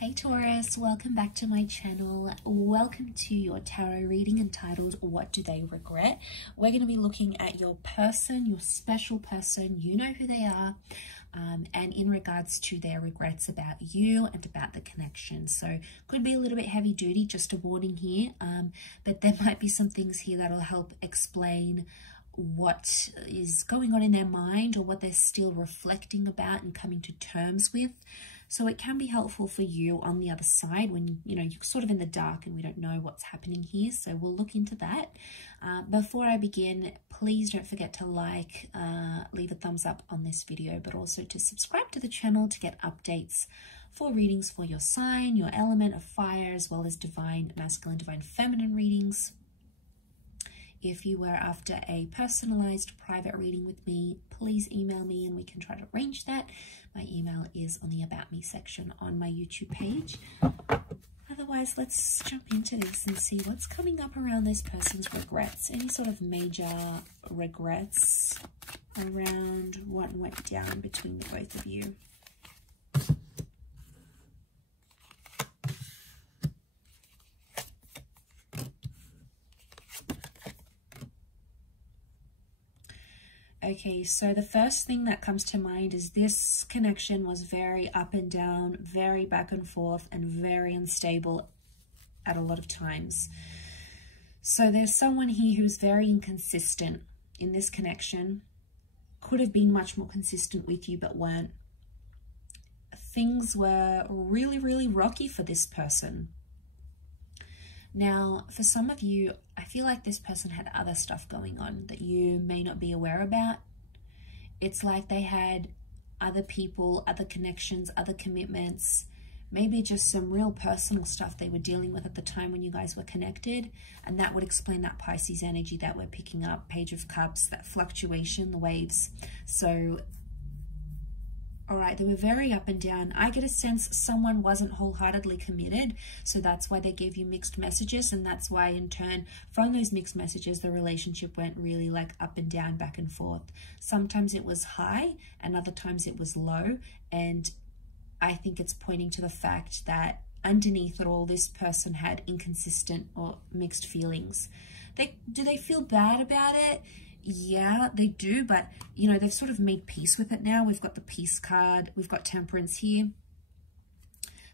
Hey Taurus, welcome back to my channel. Welcome to your tarot reading entitled What Do They Regret? We're going to be looking at your person, your special person. You know who they are, and in regards to their regrets about you and about the connection. So could be a little bit heavy duty, just a warning here, but there might be some things here that'll help explain what is going on in their mind or what they're still reflecting about and coming to terms with. So it can be helpful for you on the other side when, you know, you're sort of in the dark and we don't know what's happening here. So we'll look into that. Before I begin, please don't forget to like, leave a thumbs up on this video, but also to subscribe to the channel to get updates for readings for your sign, your element of fire, as well as divine masculine, divine feminine readings. If you were after a personalized private reading with me, please email me and we can try to arrange that. My email is on the About Me section on my YouTube page. Otherwise, let's jump into this and see what's coming up around this person's regrets. Any sort of major regrets around what went down between the both of you. Okay, so the first thing that comes to mind is this connection was very up and down, very back and forth, and very unstable at a lot of times. So there's someone here who's very inconsistent in this connection. Could have been much more consistent with you, but weren't. Things were really, really rocky for this person. Now, for some of you, I feel like this person had other stuff going on that you may not be aware about. It's like they had other people, other connections, other commitments, maybe just some real personal stuff they were dealing with at the time when you guys were connected. And that would explain that Pisces energy that we're picking up, Page of Cups, that fluctuation, the waves. So, all right, they were very up and down. I get a sense someone wasn't wholeheartedly committed, so that's why they gave you mixed messages, and that's why in turn, from those mixed messages, the relationship went really like up and down, back and forth. Sometimes it was high, and other times it was low, and I think it's pointing to the fact that underneath it all, this person had inconsistent or mixed feelings. Do they feel bad about it? Yeah, they do, but, you know, they've sort of made peace with it now. We've got the peace card. We've got temperance here.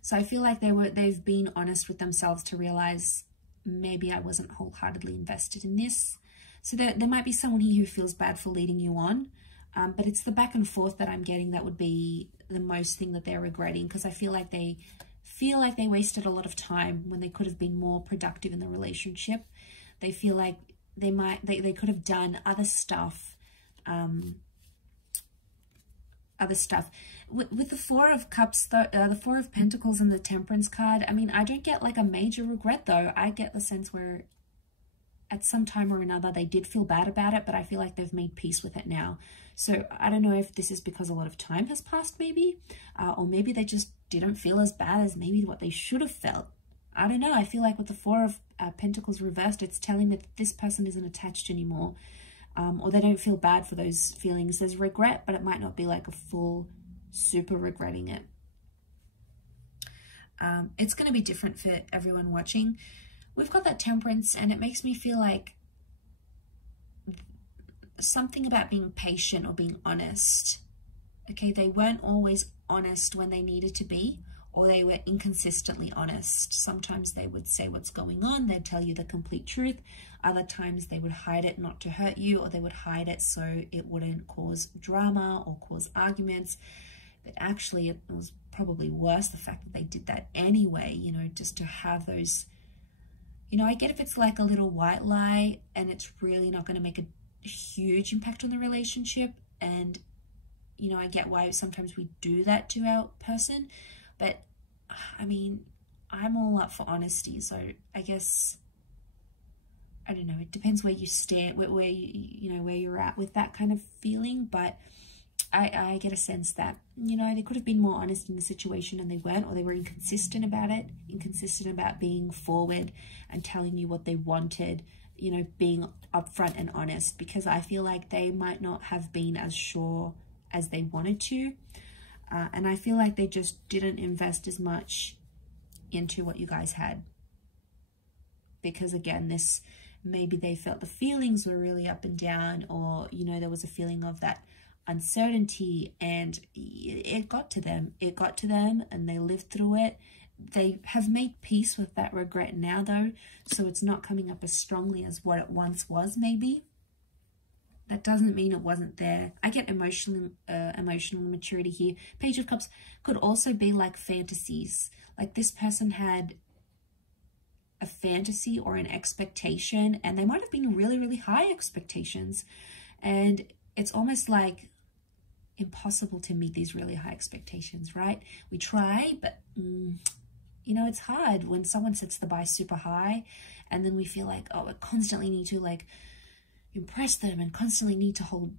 So I feel like they've been honest with themselves to realize maybe I wasn't wholeheartedly invested in this. So there might be someone here who feels bad for leading you on, but it's the back and forth that I'm getting that would be the most thing that they're regretting, because I feel like they wasted a lot of time when they could have been more productive in the relationship. They feel like they could have done other stuff, with the Four of Cups, the Four of Pentacles and the Temperance card. I mean, I don't get like a major regret though. I get the sense where at some time or another they did feel bad about it, but I feel like they've made peace with it now. So I don't know if this is because a lot of time has passed maybe, or maybe they just didn't feel as bad as maybe what they should have felt. I don't know. I feel like with the Four of Pentacles reversed, it's telling that this person isn't attached anymore, or they don't feel bad for those feelings. There's regret, but it might not be like a full super regretting it. It's going to be different for everyone watching. We've got that Temperance, and it makes me feel like something about being patient or being honest. Okay, they weren't always honest when they needed to be, or they were inconsistently honest. Sometimes they would say what's going on, they'd tell you the complete truth. Other times they would hide it not to hurt you, or they would hide it so it wouldn't cause drama or cause arguments. But actually it was probably worse, the fact that they did that anyway, you know, just to have those, you know, I get if it's like a little white lie and it's really not going to make a huge impact on the relationship. And, you know, I get why sometimes we do that to our person. But, I mean, I'm all up for honesty, so I guess, I don't know, it depends where you stand, where you're at with that kind of feeling, but I get a sense that, you know, they could have been more honest in the situation and they weren't, or they were inconsistent about it, inconsistent about being forward and telling you what they wanted, you know, being upfront and honest, because I feel like they might not have been as sure as they wanted to. And I feel like they just didn't invest as much into what you guys had. Because again, this, maybe they felt the feelings were really up and down, or, you know, there was a feeling of that uncertainty, and it got to them. It got to them and they lived through it. They have made peace with that regret now, though, so it's not coming up as strongly as what it once was, maybe. That doesn't mean it wasn't there. I get emotional maturity here. Page of Cups could also be like fantasies. Like this person had a fantasy or an expectation, and they might have been really, really high expectations. And it's almost like impossible to meet these really high expectations, right? We try, but you know, it's hard when someone sets the bar super high, and then we feel like, oh, I constantly need to like impress them and constantly need to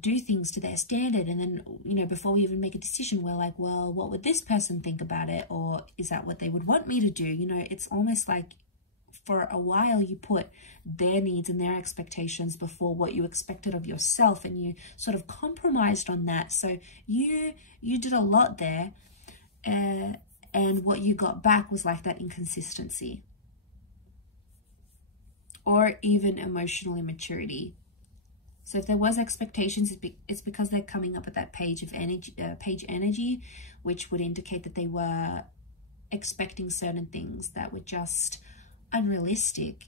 do things to their standard. And then, you know, before we even make a decision, we're like, well, what would this person think about it? Or is that what they would want me to do? You know, it's almost like for a while you put their needs and their expectations before what you expected of yourself, and you sort of compromised on that. So you did a lot there, and what you got back was like that inconsistency, or even emotional immaturity. So if there was expectations, it's because they're coming up with that page energy, which would indicate that they were expecting certain things that were just unrealistic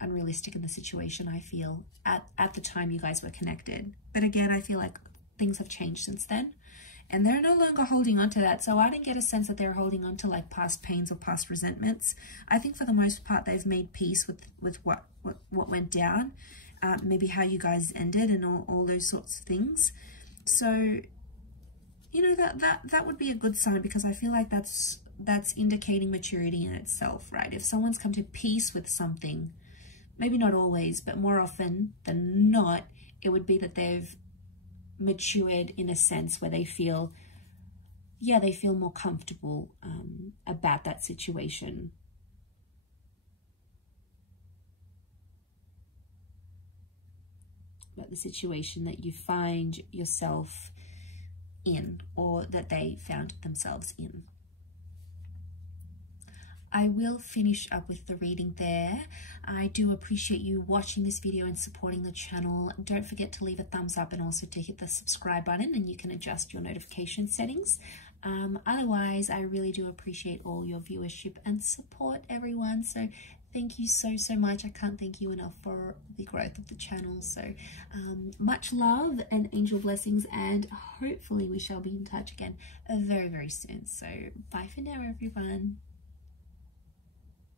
in the situation, I feel, at the time you guys were connected. But again, I feel like things have changed since then, and they're no longer holding on to that. So I didn't get a sense that they're holding on to like past pains or past resentments. I think for the most part they've made peace with what went down, maybe how you guys ended and all those sorts of things. So, you know, that would be a good sign, because I feel like that's indicating maturity in itself, right? If someone's come to peace with something, maybe not always, but more often than not, it would be that they've matured in a sense where they feel, yeah, they feel more comfortable about that situation. About the situation that you find yourself in, or that they found themselves in. I will finish up with the reading there. I do appreciate you watching this video and supporting the channel. Don't forget to leave a thumbs up and also to hit the subscribe button, and you can adjust your notification settings. Otherwise, I really do appreciate all your viewership and support, everyone. So thank you so much. I can't thank you enough for the growth of the channel. So much love and angel blessings, and hopefully we shall be in touch again very, very soon. So bye for now, everyone.